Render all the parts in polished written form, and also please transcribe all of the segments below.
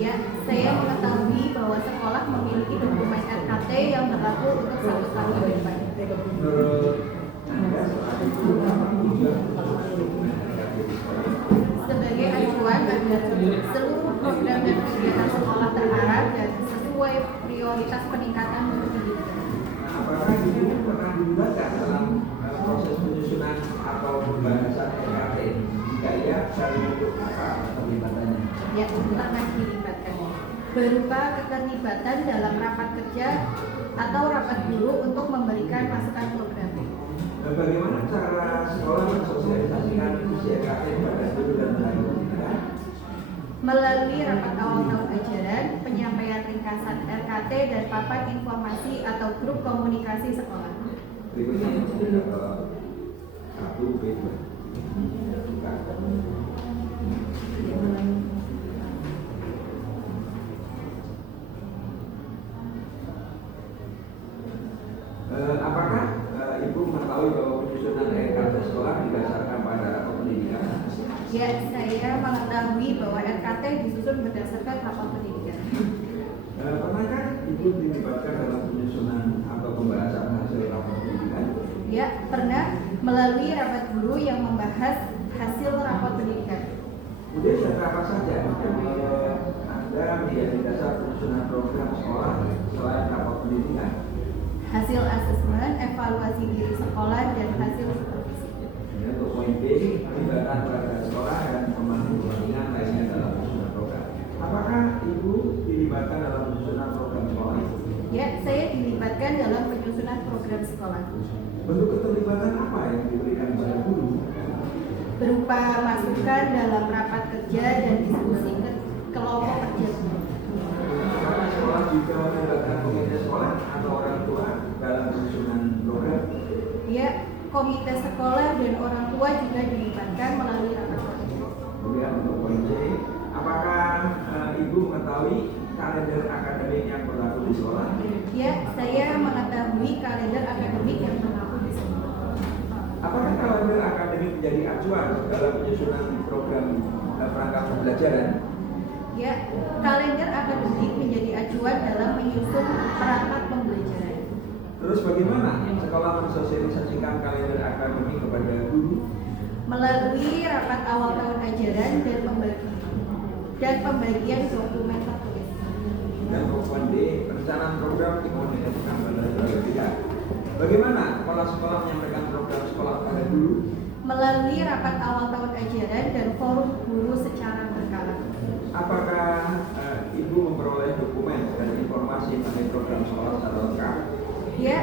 Ya, saya mengetahui bahwa sekolah memiliki dokumen RKT yang berlaku untuk 1 tahun ke depan. Sebagai acuan agar seluruh program dan kegiatan sekolah terarah dan sesuai prioritas peningkatan mutu pendidikan. Apakah ibu pernah dilibatkan dalam proses penyusunan atau pembahasan RKT? Jika iya, dari bentuk apa keterlibatannya? Ya, pernah dilibatkan berupa keterlibatan dalam rapat kerja atau rapat guru untuk memberikan masukan program. Dan bagaimana cara sekolah mensosialisasikan isi RKT kepada guru dan tenaga pendidikan? Melalui rapat awal tahun ajaran, penyampaian ringkasan RKT dan papan informasi atau grup komunikasi sekolah. Berikutnya satu B. Apakah ibu mengetahui bahwa penyusunan RKT sekolah didasarkan pada rapor pendidikan? Ya, saya mengetahui bahwa RKT disusun berdasarkan rapor pendidikan. Pernahkah ibu dilibatkan dalam penyusunan atau pembahasan hasil rapor pendidikan? Ya, pernah melalui rapat guru yang membahas hasil rapor pendidikan. Kemudian data apa saja yang Anda menjadi dasar penyusunan program sekolah selain rapor pendidikan? Hasil asesmen, evaluasi diri sekolah, dan hasil supervisi. Kemudian untuk poin B, pelibatan perangkat sekolah dan pembanding-pembandingan lainnya dalam penyusunan program. Apakah ibu dilibatkan dalam penyusunan program sekolah? Ya, saya dilibatkan dalam penyusunan program sekolah. Bentuk keterlibatan apa yang diberikan kepada guru? Berupa masukan dalam rapat kerja dan diskusi ke kelompok kerja. Apakah sekolah juga melibatkan komite sekolah atau orang tua dalam penyusunan program? Ya, komite sekolah dan orang tua juga dilibatkan melalui rapat kerja. Kemudian untuk poin C, apakah ibu mengetahui kalender akademik yang berlaku di sekolah? Ya, saya mengetahui kalender akademik yang berlaku di sekolah. Apakah kalender akademik menjadi acuan dalam penyusunan program perangkat pembelajaran? Ya, kalender akademik menjadi acuan dalam menyusun perangkat pembelajaran. Terus bagaimana sekolah mensosialisasikan kalender akademik kepada guru? Melalui rapat awal tahun ajaran dan pembagian dokumen tertulis. Dan poin D, perencanaan program dikomunikasikan pada keluarga. Bagaimana kepala sekolah menyampaikan program sekolah kepada guru? Melalui rapat awal tahun ajaran dan forum guru secara berkala. Apakah ibu memperoleh dokumen dan informasi mengenai program sekolah secara lengkap? Ya,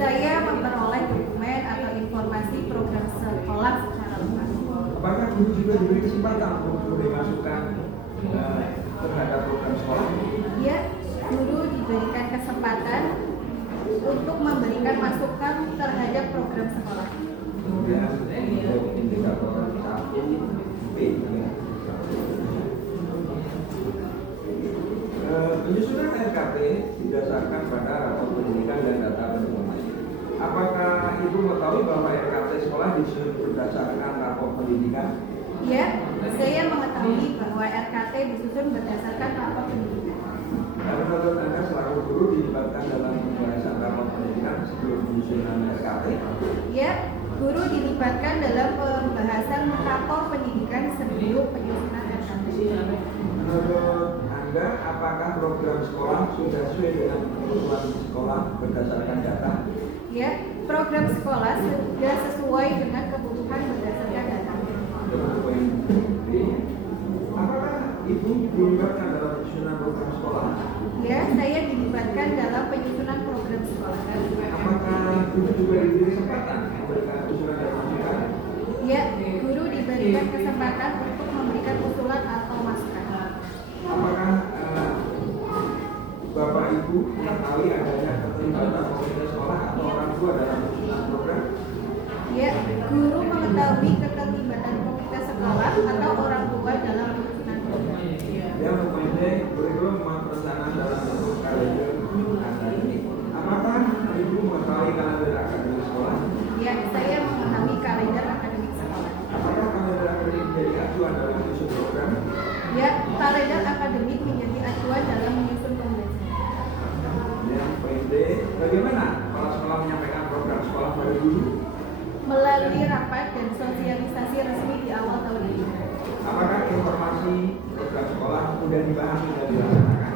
saya memperoleh dokumen atau informasi program sekolah secara lengkap. Apakah guru juga diberi kesempatan untuk memberi masukan terhadap program sekolah? Ya, guru diberikan kesempatan untuk memberikan masukan terhadap program sekolah. Kemudian untuk indikator 1B. Penyusunan RKT didasarkan pada rapor pendidikan dan data pendukungnya. Apakah ibu mengetahui bahwa RKT sekolah disusun berdasarkan rapor pendidikan? Ya, saya mengetahui bahwa RKT disusun berdasarkan rapor pendidikan. Dan menurut Anda selaku guru dilibatkan dalam pembahasan rapor pendidikan sebelum penyusunan RKT? Ya, guru dilibatkan dalam pembahasan rapor pendidikan sebelum penyusunan RKT. Menurut Anda, apakah program sekolah sudah sesuai dengan kebutuhan sekolah berdasarkan data? Ya, program sekolah sudah sesuai dengan kebutuhan berdasarkan data. Untuk poin B, apakah ibu dilibatkan dalam penyusunan program sekolah? Ya, saya dilibatkan dalam penyusunan program sekolah. Apakah guru juga diberi kesempatan memberikan usulan dan masukan? Ya, guru diberikan kesempatan untuk memberikan usulan atau masukan. Apakah Bapak Ibu mengetahui adanya keterlibatan komite sekolah atau orang tua dalam penyusunan program? Ya, guru mengetahui keterlibatan komite sekolah atau orang tua dalam penyusunan program. Yang mempunyai kurikulum perencanaan dalam bentuk kalender akademik. Apakah ibu mengetahui kalender akademik sekolah? Ya, saya mengetahui kalender akademik sekolah. Apakah kalender akademik menjadi acuan dalam menyusun program? Guru? Melalui rapat dan sosialisasi resmi di awal tahun ini. Apakah informasi program sekolah mudah dipahami dan dilaksanakan?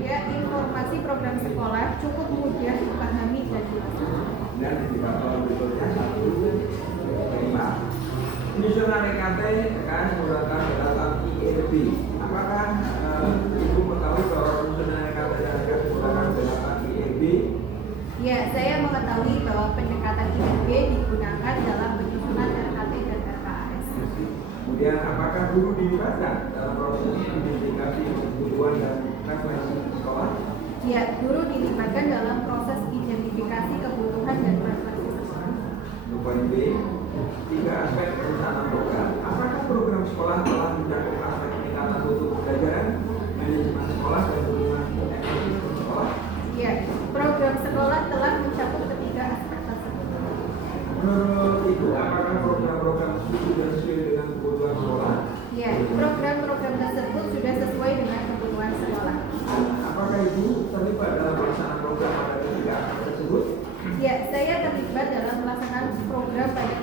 Ya, informasi program sekolah cukup mudah dipahami dan dilaksanakan. Dan indikator berikutnya 1, 5. Penyusunan EKT akan menggunakan data IEB. Apakah Ibu mengetahui bahwa penyusunan EKT akan menggunakan data IEB? Ya, saya mengetahui bahwa pendekatan IEB digunakan dalam penyusunan RKT dan RKAS. Kemudian apakah guru dilibatkan dalam proses identifikasi kebutuhan dan preferensi sekolah? Ya, guru dilibatkan dalam proses identifikasi kebutuhan dan preferensi sekolah. Untuk poin B, 3 aspek perencanaan program. Apakah program sekolah telah mencakup aspek peningkatan mutu pembelajaran, manajemen sekolah, dan hubungan ekosistem sekolah? Ya, program sekolah telah mencakup ketiga aspek tersebut. Menurut Ibu, apakah program-program sudah sesuai dengan kebutuhan sekolah? Ya, program-program tersebut sudah sesuai dengan kebutuhan sekolah. Apakah Ibu terlibat dalam pelaksanaan program pada ketiga aspek tersebut? Ya, saya terlibat dalam pelaksanaan program pada